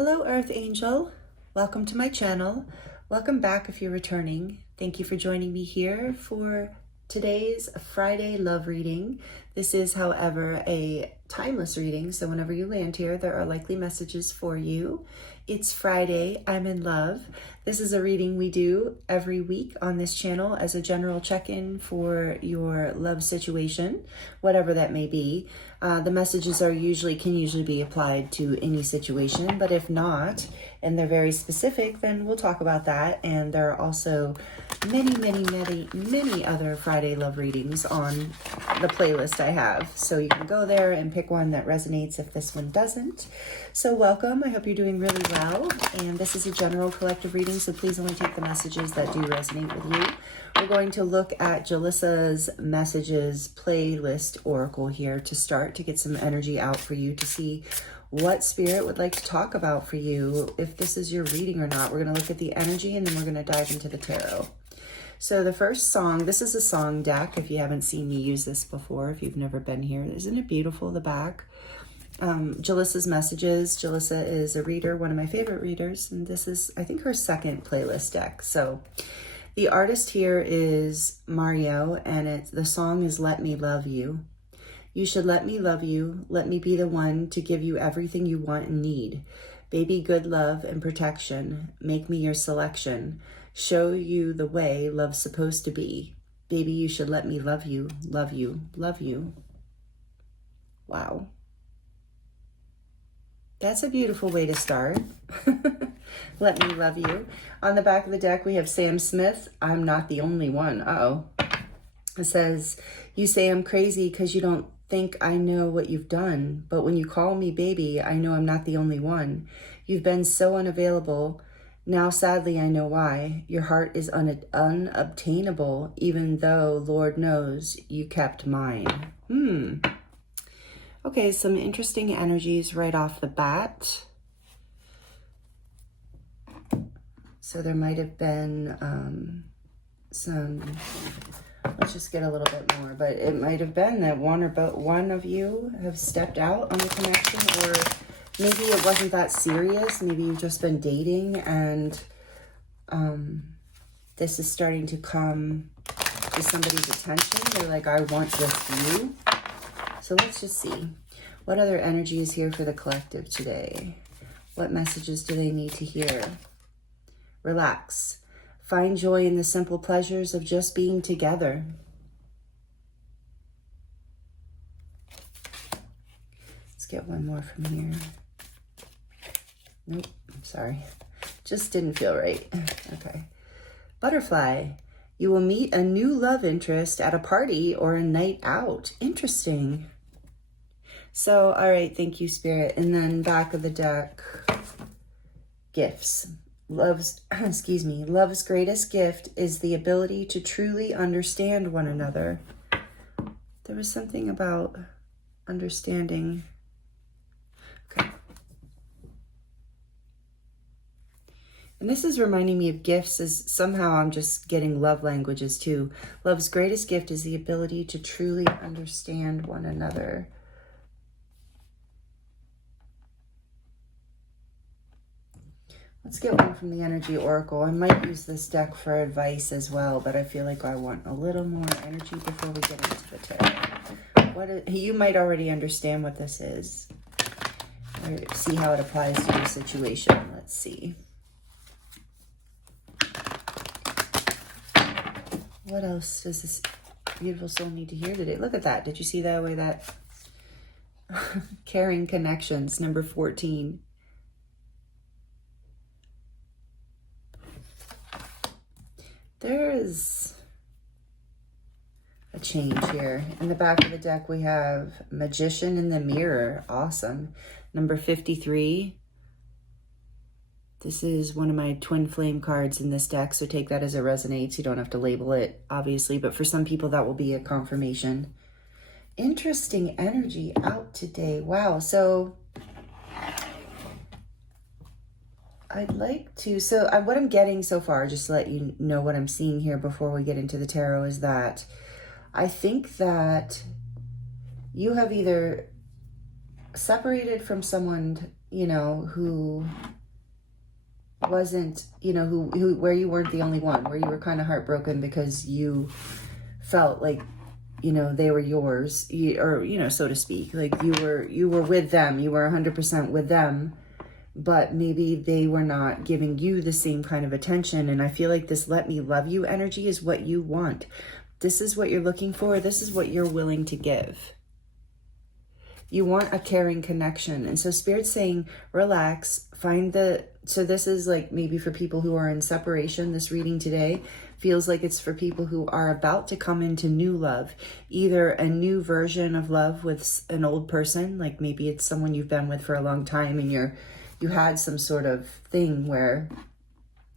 Hello, Earth Angel. Welcome to my channel. Welcome back if you're returning. Thank you for joining me here for today's Friday love reading. This is, however, a timeless reading, so whenever you land here, there are likely messages for you. It's Friday. I'm in love. This is a reading we do every week on this channel as a general check-in for your love situation, whatever that may be. The messages can usually be applied to any situation, but if not, and they're very specific, then we'll talk about that. And there are also many other Friday love readings on the playlist I have. So you can go there and pick one that resonates if this one doesn't. So welcome. I hope you're doing really well. And this is a general collective reading, so please only take the messages that do resonate with you. We're going to look at Jalissa's messages playlist oracle here to start, to get some energy out for you, to see what spirit would like to talk about for you, if this is your reading or not. We're going to look at the energy and then we're going to dive into the tarot. So the first song, this is a song deck. If you haven't seen me use this before, if you've never been here, isn't it beautiful, the back? Jalissa's messages. Jalissa is a reader, one of my favorite readers, and this is, I think, her second playlist deck. So the artist here is Mario, and the song is Let Me Love You. You should let me love you. Let me be the one to give you everything you want and need. Baby, good love and protection. Make me your selection. Show you the way love's supposed to be. Baby, you should let me love you, love you, love you. Wow. That's a beautiful way to start. Let me love you. On the back of the deck, we have Sam Smith. I'm not the only one. Uh-oh. It says, you say I'm crazy because you don't think I know what you've done. But when you call me baby, I know I'm not the only one. You've been so unavailable. Now, sadly, I know why. Your heart is unobtainable, even though, Lord knows, you kept mine. Okay, some interesting energies right off the bat. So there might have been let's just get a little bit more, but it might have been that one of you have stepped out on the connection, or maybe it wasn't that serious. Maybe you've just been dating and this is starting to come to somebody's attention. They're like, I want just you. So let's just see. What other energy is here for the collective today? What messages do they need to hear? Relax. Find joy in the simple pleasures of just being together. Let's get one more from here. Nope, I'm sorry. Just didn't feel right. Okay. Butterfly. You will meet a new love interest at a party or a night out. Interesting. So, all right, thank you, Spirit. And then back of the deck, gifts. Love's greatest gift is the ability to truly understand one another. There was something about understanding. Okay. And this is reminding me of gifts, as somehow I'm just getting love languages too. Love's greatest gift is the ability to truly understand one another. Let's get one from the Energy Oracle. I might use this deck for advice as well, but I feel like I want a little more energy before we get into the tarot. You might already understand what this is, or see how it applies to your situation. Let's see. What else does this beautiful soul need to hear today? Look at that. Did you see that way? That caring connections, number 14. There is a change here. In the back of the deck, we have Magician in the Mirror. Awesome. Number 53. This is one of my twin flame cards in this deck, so take that as it resonates. You don't have to label it, obviously, but for some people, that will be a confirmation. Interesting energy out today. Wow. So I'd like to, what I'm getting so far, just to let you know what I'm seeing here before we get into the tarot, is that I think that you have either separated from someone you know, who wasn't, you know, who where you weren't the only one, where you were kind of heartbroken because you felt like, you know, they were yours, or, you know, so to speak, like you were with them, you were 100% with them, but maybe they were not giving you the same kind of attention. And I feel like this let me love you energy is what you want. This is what you're looking for. This is what you're willing to give. You want a caring connection. And so Spirit's saying, relax, so this is like maybe for people who are in separation. This reading today feels like it's for people who are about to come into new love, either a new version of love with an old person, like maybe it's someone you've been with for a long time and you had some sort of thing where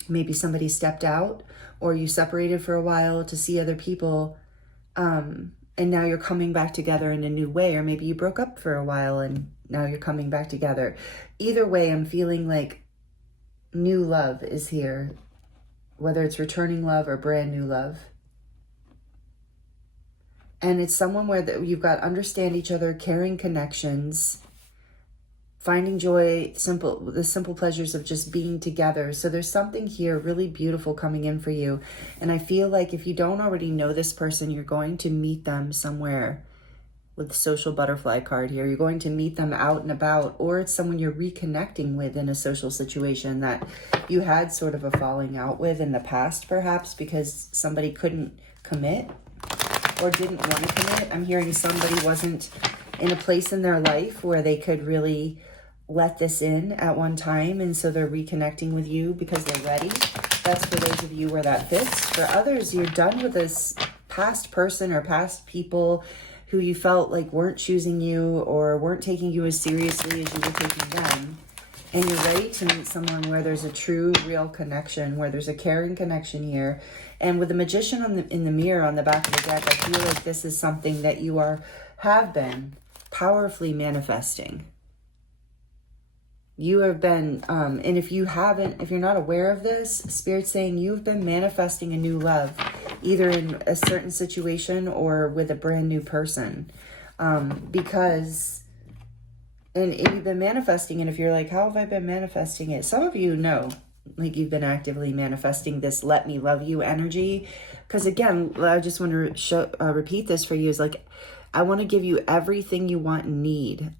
maybe somebody stepped out or you separated for a while to see other people, and now you're coming back together in a new way, or maybe you broke up for a while and now you're coming back together. Either way, I'm feeling like new love is here, whether it's returning love or brand new love. And it's someone where you've got understand each other, caring connections, finding joy, the simple pleasures of just being together. So there's something here really beautiful coming in for you. And I feel like if you don't already know this person, you're going to meet them somewhere with the social butterfly card here. You're going to meet them out and about, or it's someone you're reconnecting with in a social situation that you had sort of a falling out with in the past, perhaps because somebody couldn't commit or didn't want to commit. I'm hearing somebody wasn't in a place in their life where they could really let this in at one time, and so they're reconnecting with you because they're ready. That's for those of you where that fits. For others, you're done with this past person or past people who you felt like weren't choosing you or weren't taking you as seriously as you were taking them, and you're ready to meet someone where there's a true, real connection, where there's a caring connection here. And with the Magician in the mirror on the back of the deck, I feel like this is something that you have been powerfully manifesting. You have been, and if you're not aware of this, Spirit's saying you've been manifesting a new love, either in a certain situation or with a brand new person. And you've been manifesting, and if you're like, how have I been manifesting it? Some of you know, like you've been actively manifesting this let me love you energy. Because again, I just want to repeat this for you, is like, I want to give you everything you want and need.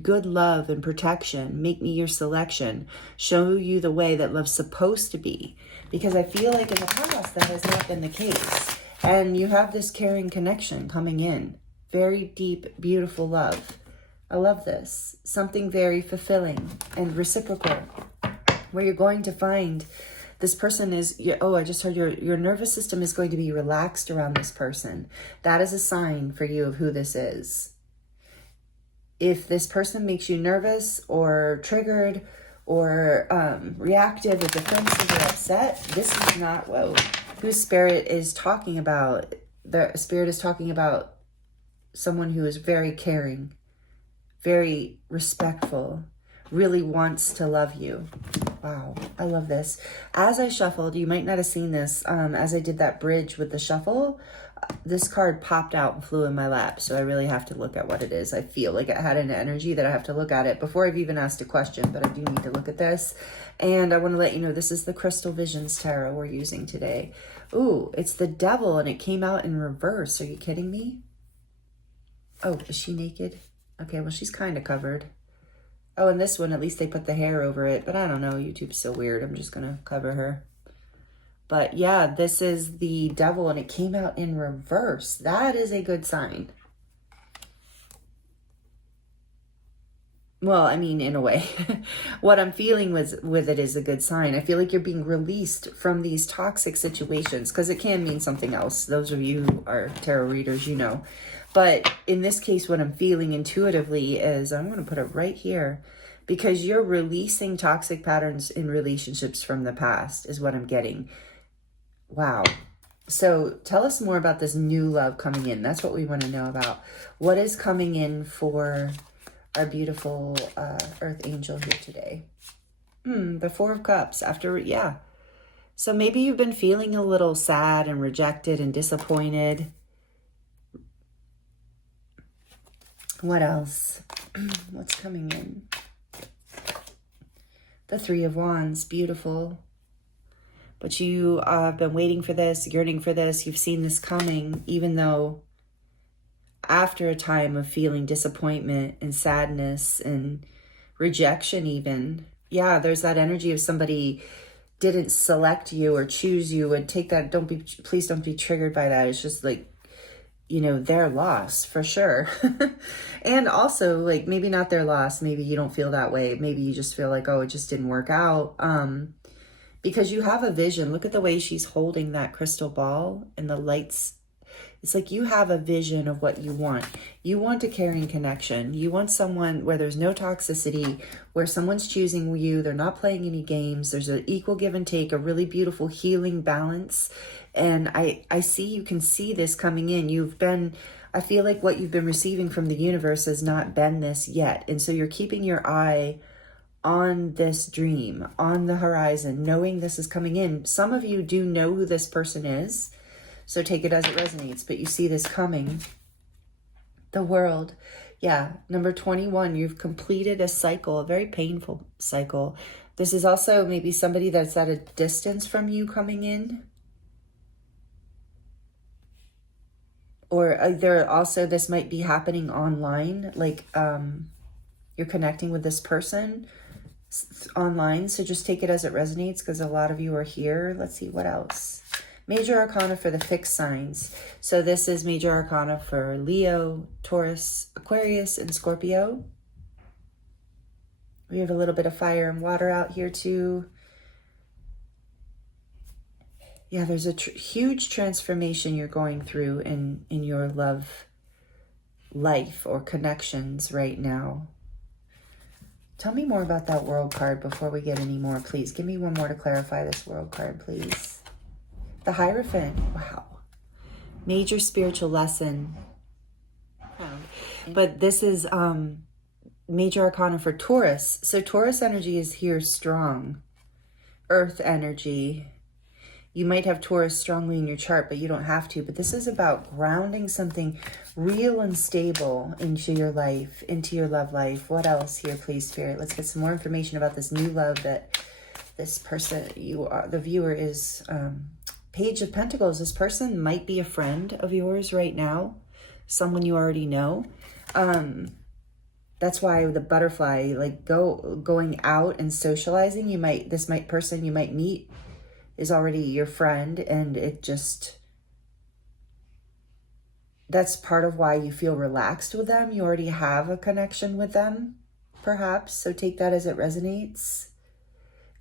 Good love and protection. Make me your selection. Show you the way that love's supposed to be. Because I feel like in the past that has not been the case. And you have this caring connection coming in. Very deep, beautiful love. I love this. Something very fulfilling and reciprocal. Where you're going to find this person is, I just heard your nervous system is going to be relaxed around this person. That is a sign for you of who this is. If this person makes you nervous or triggered or reactive or defensive or upset, this is not who Spirit is talking about. The Spirit is talking about someone who is very caring, very respectful, really wants to love you. Wow, I love this. As I shuffled, you might not have seen this, as I did that bridge with the shuffle, this card popped out and flew in my lap. So I really have to look at what it is. I feel like it had an energy that I have to look at it before I've even asked a question, but I do need to look at this. And I want to let you know, this is the Crystal Visions Tarot we're using today. Ooh, it's the Devil, and it came out in reverse. Are you kidding me? Oh, is she naked? Okay, well, she's kind of covered. Oh, and this one, at least they put the hair over it, but I don't know. YouTube's so weird. I'm just going to cover her. But yeah, this is the Devil, and it came out in reverse. That is a good sign. Well, I mean, in a way, what I'm feeling with it is a good sign. I feel like you're being released from these toxic situations, because it can mean something else. Those of you who are tarot readers, you know. But in this case, what I'm feeling intuitively is, I'm going to put it right here, because you're releasing toxic patterns in relationships from the past is what I'm getting. Wow. So tell us more about this new love coming in. That's what we want to know about. What is coming in for our beautiful Earth Angel here today? The Four of Cups. So maybe you've been feeling a little sad and rejected and disappointed. What else? What's coming in? The Three of Wands, beautiful. But you have been waiting for this, yearning for this. You've seen this coming, even though after a time of feeling disappointment and sadness and rejection even. Yeah, there's that energy of somebody didn't select you or choose you, and take that, please don't be triggered by that. It's just like, you know, their loss for sure. And also, like, maybe not their loss. Maybe you don't feel that way. Maybe you just feel like, oh, it just didn't work out. Because you have a vision. Look at the way she's holding that crystal ball and the lights. It's like you have a vision of what you want. You want a caring connection. You want someone where there's no toxicity, where someone's choosing you. They're not playing any games. There's an equal give and take, a really beautiful healing balance. And I see, you can see this coming in. I feel like what you've been receiving from the universe has not been this yet. And so you're keeping your eye on this dream, on the horizon, knowing this is coming in. Some of you do know who this person is, so take it as it resonates, but you see this coming. The World. Yeah, number 21, you've completed a cycle, a very painful cycle. This is also maybe somebody that's at a distance from you coming in. Or this might be happening online, like you're connecting with this person online. So just take it as it resonates, because a lot of you are here. Let's see, what else? Major Arcana for the fixed signs. So this is Major Arcana for Leo, Taurus, Aquarius, and Scorpio. We have a little bit of fire and water out here too. Yeah, there's a huge transformation you're going through in your love life or connections right now. Tell me more about that World card before we get any more, please. Give me one more to clarify this World card, please. The Hierophant. Wow. Major spiritual lesson. But this is Major Arcana for Taurus. So Taurus energy is here strong. Earth energy. You might have Taurus strongly in your chart, but you don't have to. But this is about grounding something real and stable into your life, into your love life. What else here, please, Spirit? Let's get some more information about this new love that this person, the viewer, is... Page of Pentacles. This person might be a friend of yours right now, someone you already know. That's why the butterfly, like going out and socializing. Person you might meet is already your friend, and that's part of why you feel relaxed with them. You already have a connection with them, perhaps. So take that as it resonates.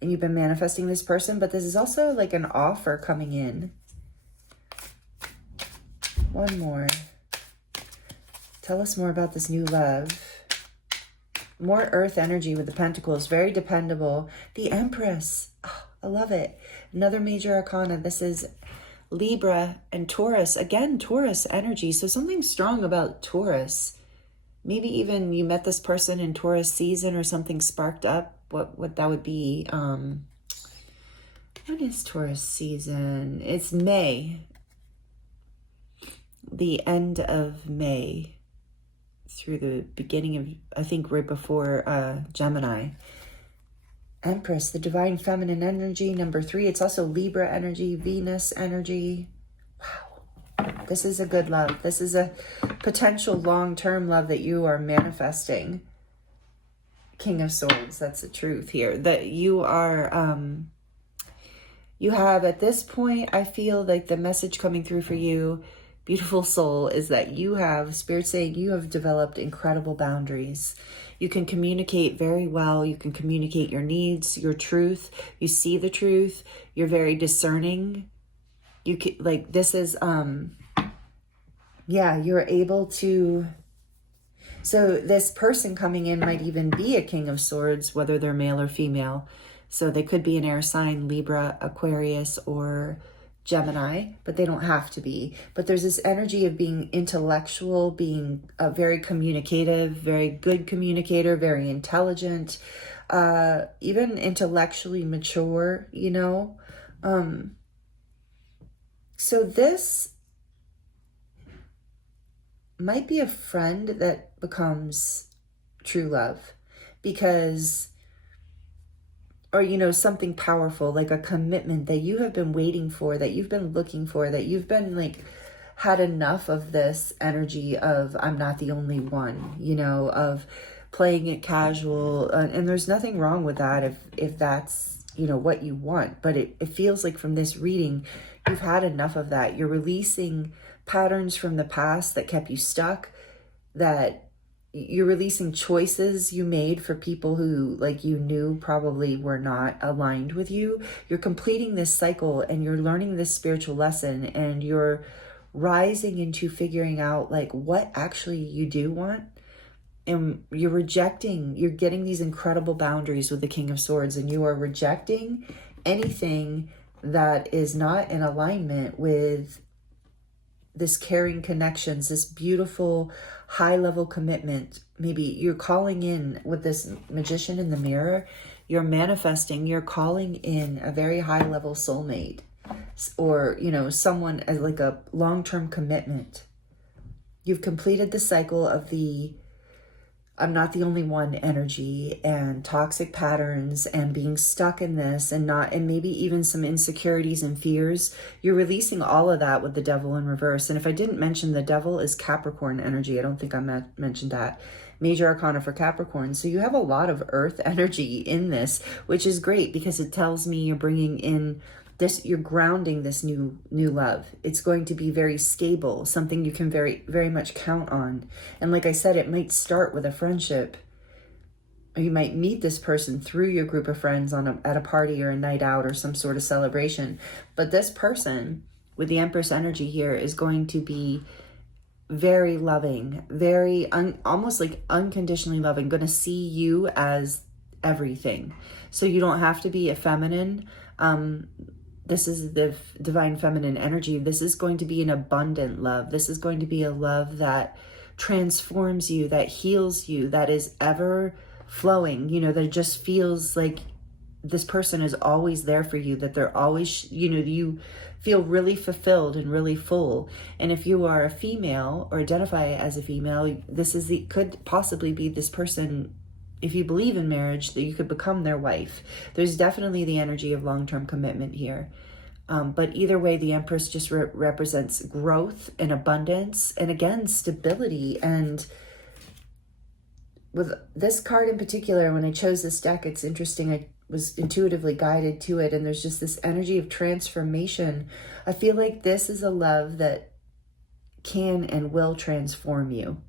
And you've been manifesting this person, but this is also like an offer coming in. One more. Tell us more about this new love. More earth energy with the pentacles, very dependable. The Empress, oh, I love it. Another major arcana. This is Libra and Taurus. Again, Taurus energy. So something strong about Taurus. Maybe even you met this person in Taurus season or something sparked up. What that would be. What is Taurus season? It's May. The end of May through the beginning of, I think, right before Gemini. Empress, the divine feminine energy, number 3. It's also Libra energy, Venus energy. Wow. This is a good love. This is a potential long-term love that you are manifesting. King of Swords, that's the truth here. That you are, you have at this point, I feel like the message coming through for you, beautiful soul, is that you have, Spirit saying you have developed incredible boundaries. You can communicate very well. You can communicate your needs, your truth. You see the truth. You're very discerning. You can, like, this is, yeah, you're able to... So this person coming in might even be a King of Swords, whether they're male or female. So they could be an air sign, Libra, Aquarius, or Gemini, but they don't have to be. But there's this energy of being intellectual, being a very communicative, very good communicator, very intelligent, even intellectually mature, you know. So this might be a friend that becomes true love, because or, you know, something powerful, like a commitment that you have been waiting for, that you've been looking for, that you've been like, had enough of this energy of I'm not the only one, you know, of playing it casual. And there's nothing wrong with that if that's, you know, what you want. But it feels like from this reading, you've had enough of that. You're releasing patterns from the past that kept you stuck, that you're releasing choices you made for people who, like, you knew probably were not aligned with you. You're completing this cycle and you're learning this spiritual lesson, and you're rising into figuring out like what actually you do want. And you're getting these incredible boundaries with the King of Swords, and you are rejecting anything that is not in alignment with this caring connections, this beautiful high level commitment. Maybe you're calling in with this Magician in the mirror, you're manifesting, you're calling in a very high level soulmate, or, you know, someone as like a long-term commitment. You've completed the cycle of the I'm not the only one energy and toxic patterns and being stuck in this, and maybe even some insecurities and fears. You're releasing all of that with the Devil in reverse. And if I didn't mention, the Devil is Capricorn energy. I don't think I mentioned that. Major Arcana for Capricorn. So you have a lot of earth energy in this, which is great because it tells me you're bringing in this, you're grounding this new love. It's going to be very stable, something you can very, very much count on. And like I said, it might start with a friendship, or you might meet this person through your group of friends at a party or a night out or some sort of celebration. But this person with the Empress energy here is going to be very loving, very almost like unconditionally loving, going to see you as everything. So you don't have to be a feminine. This is the divine feminine energy. This is going to be an abundant love. This is going to be a love that transforms you, that heals you, that is ever flowing, you know, that it just feels like this person is always there for you, that they're always, you know, you feel really fulfilled and really full. And if you are a female or identify as a female, could possibly be this person. If you believe in marriage, that you could become their wife. There's definitely the energy of long-term commitment here. But either way, the Empress just represents growth and abundance, and again, stability. And with this card in particular, when I chose this deck, it's interesting. I was intuitively guided to it, and there's just this energy of transformation. I feel like this is a love that can and will transform you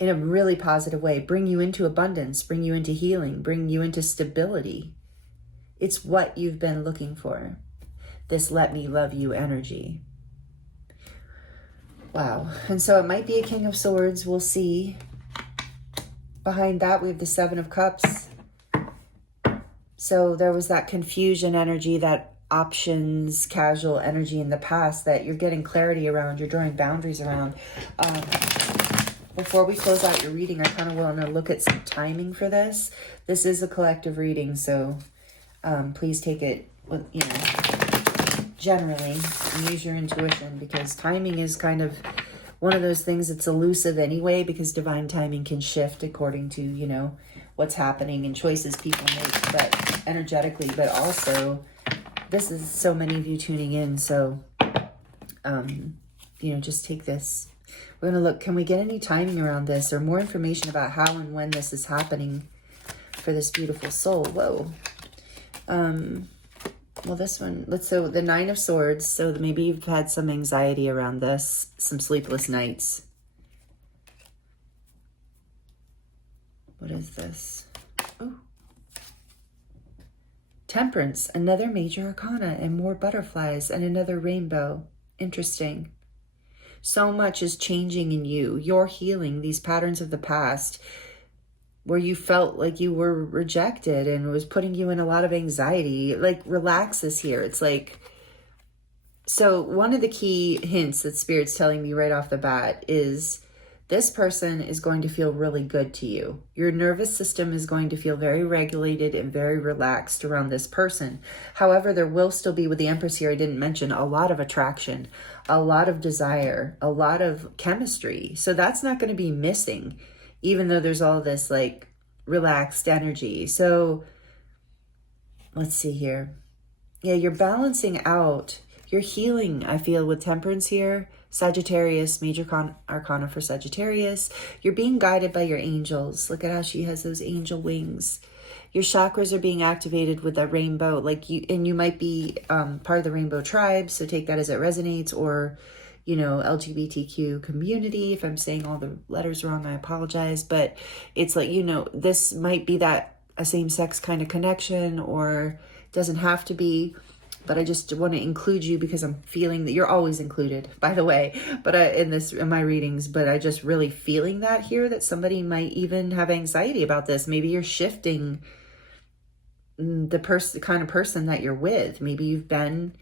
in a really positive way, bring you into abundance, bring you into healing, bring you into stability. It's what you've been looking for. This let me love you energy. Wow. And so it might be a King of Swords. We'll see. Behind that, we have the Seven of Cups. So there was that confusion energy, that options, casual energy in the past that you're getting clarity around, you're drawing boundaries around. Before we close out your reading, I kind of want to look at some timing for this. This is a collective reading, so please take it with, you know, generally, and use your intuition, because timing is kind of one of those things that's elusive anyway, because divine timing can shift according to, you know, what's happening and choices people make, but energetically, but also this is so many of you tuning in, so you know, just take this. We're going to look, can we get any timing around this or more information about how and when this is happening for this beautiful soul? Whoa. Well, this one, so the Nine of Swords. So maybe you've had some anxiety around this, some sleepless nights. What is this? Oh. Temperance, another major arcana and more butterflies and another rainbow. Interesting. So much is changing in you. You're healing these patterns of the past where you felt like you were rejected and it was putting you in a lot of anxiety. Like, relax this here. It's like, so one of the key hints that Spirit's telling me right off the bat is this person is going to feel really good to you. Your nervous system is going to feel very regulated and very relaxed around this person. However, there will still be, with the Empress here, I didn't mention, a lot of attraction, a lot of desire, a lot of chemistry. So that's not going to be missing, even though there's all this like relaxed energy. So let's see here. Yeah, you're balancing out. You're healing, I feel, with Temperance here. Sagittarius, major arcana for Sagittarius. You're being guided by your angels. Look at how she has those angel wings. Your chakras are being activated with a rainbow. Like you, and you might be part of the rainbow tribe. So take that as it resonates, or, you know, LGBTQ community. If I'm saying all the letters wrong, I apologize. But it's like, you know, this might be that a same-sex kind of connection, or doesn't have to be. But I just want to include you because I'm feeling that you're always included, by the way, but in my readings, but I just really feeling that here, that somebody might even have anxiety about this. Maybe you're shifting the kind of person that you're with. Maybe you've been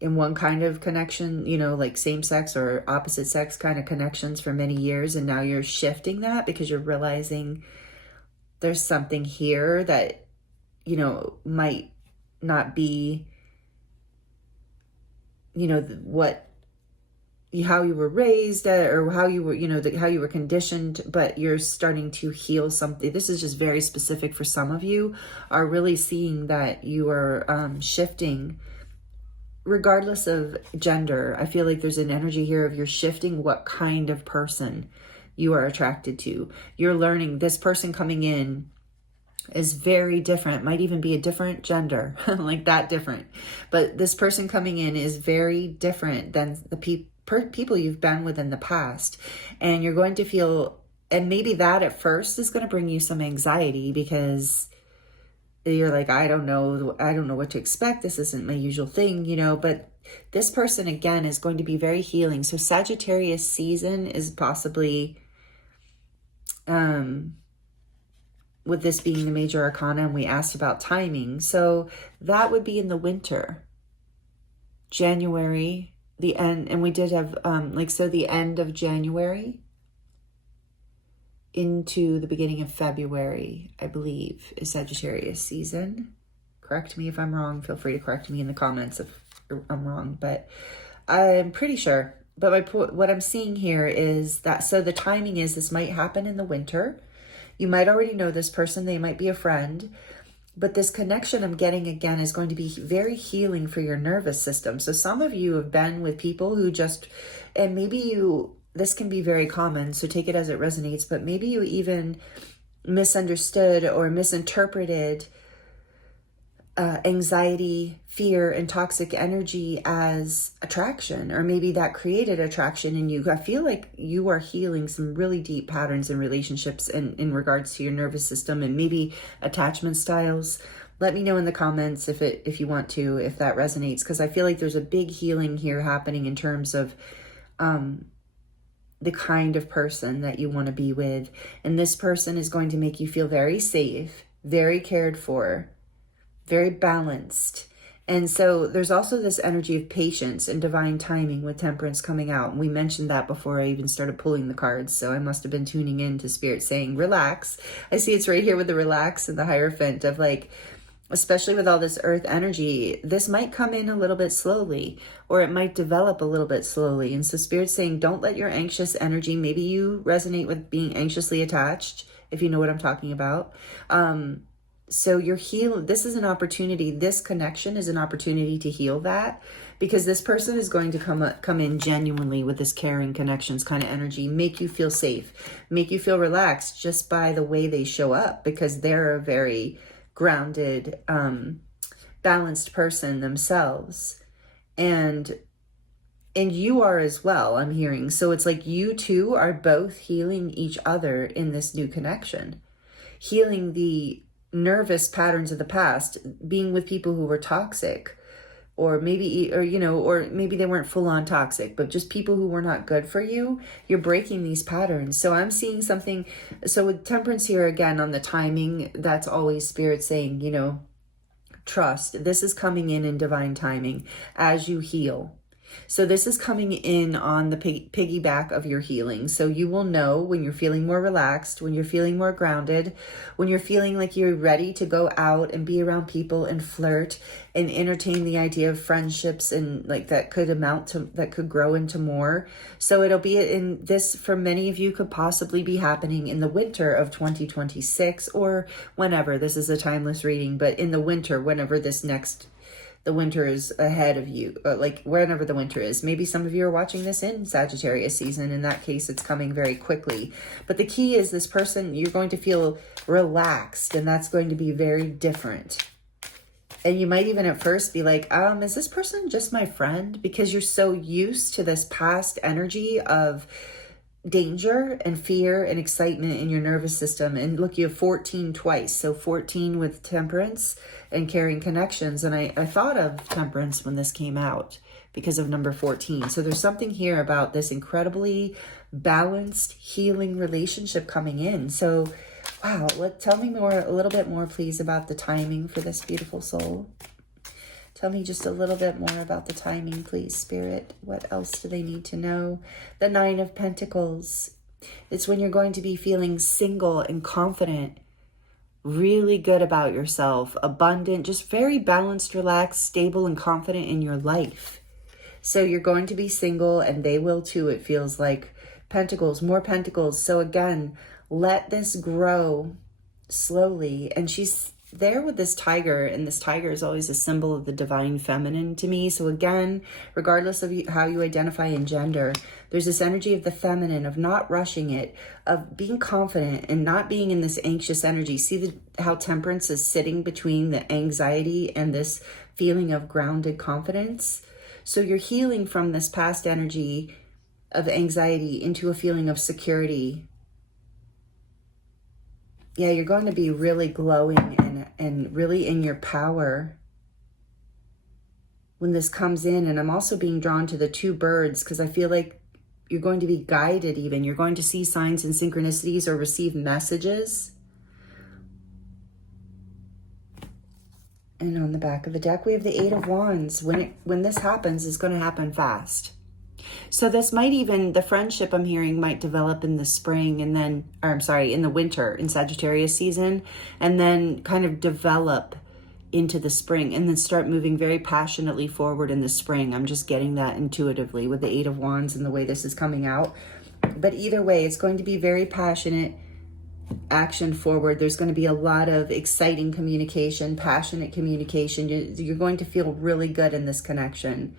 in one kind of connection, you know, like same sex or opposite sex kind of connections for many years. And now you're shifting that because you're realizing there's something here that, you know, might not be, you know, how you were raised, or how you were, you know, how you were conditioned, but you're starting to heal something. This is just very specific for some of you, are really seeing that you are shifting regardless of gender. I feel like there's an energy here of you're shifting what kind of person you are attracted to. You're learning this person coming in is very different, might even be a different gender, like that different. But this person coming in is very different than the people you've been with in the past. And you're going to feel, and maybe that at first is going to bring you some anxiety because you're like, I don't know what to expect. This isn't my usual thing, you know, but this person again is going to be very healing. So Sagittarius season is possibly, with this being the major arcana, and we asked about timing. So that would be in the winter, January, the end. And we did have, so the end of January into the beginning of February, I believe, is Sagittarius season. Correct me if I'm wrong. Feel free to correct me in the comments if I'm wrong, but I'm pretty sure. But what I'm seeing here is that, so the timing is this might happen in the winter. You might already know this person. They might be a friend. But this connection I'm getting again is going to be very healing for your nervous system. So some of you have been with people who just, and maybe this can be very common, so take it as it resonates, but maybe you even misunderstood or misinterpreted anxiety, fear, and toxic energy as attraction, or maybe that created attraction in you. I feel like you are healing some really deep patterns in relationships and in regards to your nervous system and maybe attachment styles. Let me know in the comments if you want to, if that resonates, because I feel like there's a big healing here happening in terms of the kind of person that you want to be with. And this person is going to make you feel very safe, very cared for, very balanced. And so there's also this energy of patience and divine timing with Temperance coming out. And we mentioned that before I even started pulling the cards. So I must have been tuning in to Spirit saying, relax. I see it's right here with the relax and the Hierophant of like, especially with all this earth energy, this might come in a little bit slowly, or it might develop a little bit slowly. And so Spirit's saying, don't let your anxious energy, maybe you resonate with being anxiously attached, if you know what I'm talking about. So you're healing. This is an opportunity. This connection is an opportunity to heal that, because this person is going to come in genuinely with this caring connections kind of energy, make you feel safe, make you feel relaxed just by the way they show up, because they're a very grounded, balanced person themselves. And you are as well, I'm hearing. So it's like you two are both healing each other in this new connection, healing the nervous patterns of the past, being with people who were toxic, or maybe they weren't full on toxic, but just people who were not good for you. You're breaking these patterns. So I'm seeing something. So with Temperance here again on the timing, that's always Spirit saying, trust. This is coming in divine timing as you heal. So this is coming in on the piggyback of your healing. So you will know when you're feeling more relaxed, when you're feeling more grounded, when you're feeling like you're ready to go out and be around people and flirt and entertain the idea of friendships, and like that could grow into more. So it'll be in this, for many of you, could possibly be happening in the winter of 2026, or whenever. This is a timeless reading, but in the winter, whenever the winter is ahead of you, like whenever the winter is. Maybe some of you are watching this in Sagittarius season. In that case, it's coming very quickly. But the key is this person, you're going to feel relaxed, and that's going to be very different. And you might even at first be like, is this person just my friend? Because you're so used to this past energy of danger and fear and excitement in your nervous system. And look, you have 14 twice. So 14 with temperance and carrying connections. And I thought of temperance when this came out because of number 14. So there's something here about this incredibly balanced, healing relationship coming in. So, wow, tell me a little bit more, please, about the timing for this beautiful soul. Tell me just a little bit more about the timing, please, Spirit. What else do they need to know? The Nine of Pentacles. It's when you're going to be feeling single and confident, really good about yourself, abundant, just very balanced, relaxed, stable, and confident in your life. So you're going to be single, and they will too, it feels like. Pentacles, more pentacles. So again, let this grow slowly. And she's there with this tiger, and this tiger is always a symbol of the divine feminine to me. So again, regardless of how you identify in gender, there's this energy of the feminine, of not rushing it, of being confident and not being in this anxious energy. See how temperance is sitting between the anxiety and this feeling of grounded confidence. So you're healing from this past energy of anxiety into a feeling of security. Yeah, you're going to be really glowing and really in your power when this comes in. And I'm also being drawn to the two birds because I feel like you're going to be guided even. You're going to see signs and synchronicities or receive messages. And on the back of the deck, we have the Eight of Wands. When this happens, it's going to happen fast. So this might even, the friendship I'm hearing might develop in the spring and then, or I'm sorry, in the winter, in Sagittarius season, and then kind of develop into the spring and then start moving very passionately forward in the spring. I'm just getting that intuitively with the Eight of Wands and the way this is coming out. But either way, it's going to be very passionate, action forward. There's going to be a lot of exciting communication, passionate communication. You're going to feel really good in this connection.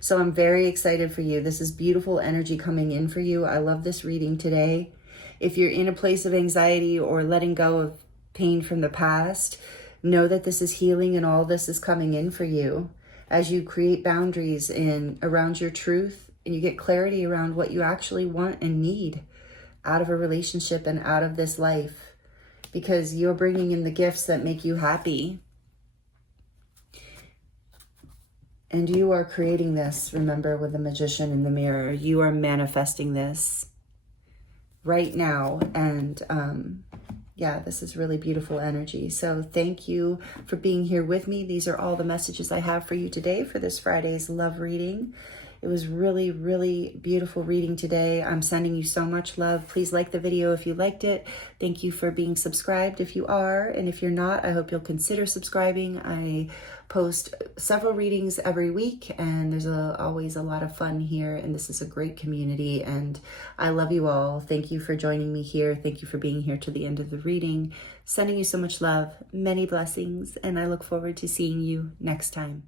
So I'm very excited for you. This is beautiful energy coming in for you. I love this reading today. If you're in a place of anxiety or letting go of pain from the past, know that this is healing and all this is coming in for you as you create boundaries around your truth and you get clarity around what you actually want and need out of a relationship and out of this life, because you're bringing in the gifts that make you happy. And you are creating this, remember, with the Magician in the mirror. You are manifesting this right now. And yeah, this is really beautiful energy. So thank you for being here with me. These are all the messages I have for you today for this Friday's love reading. It was really, really beautiful reading today. I'm sending you so much love. Please like the video if you liked it. Thank you for being subscribed if you are. And if you're not, I hope you'll consider subscribing. I post several readings every week, and there's always a lot of fun here. And this is a great community. And I love you all. Thank you for joining me here. Thank you for being here to the end of the reading. Sending you so much love, many blessings, and I look forward to seeing you next time.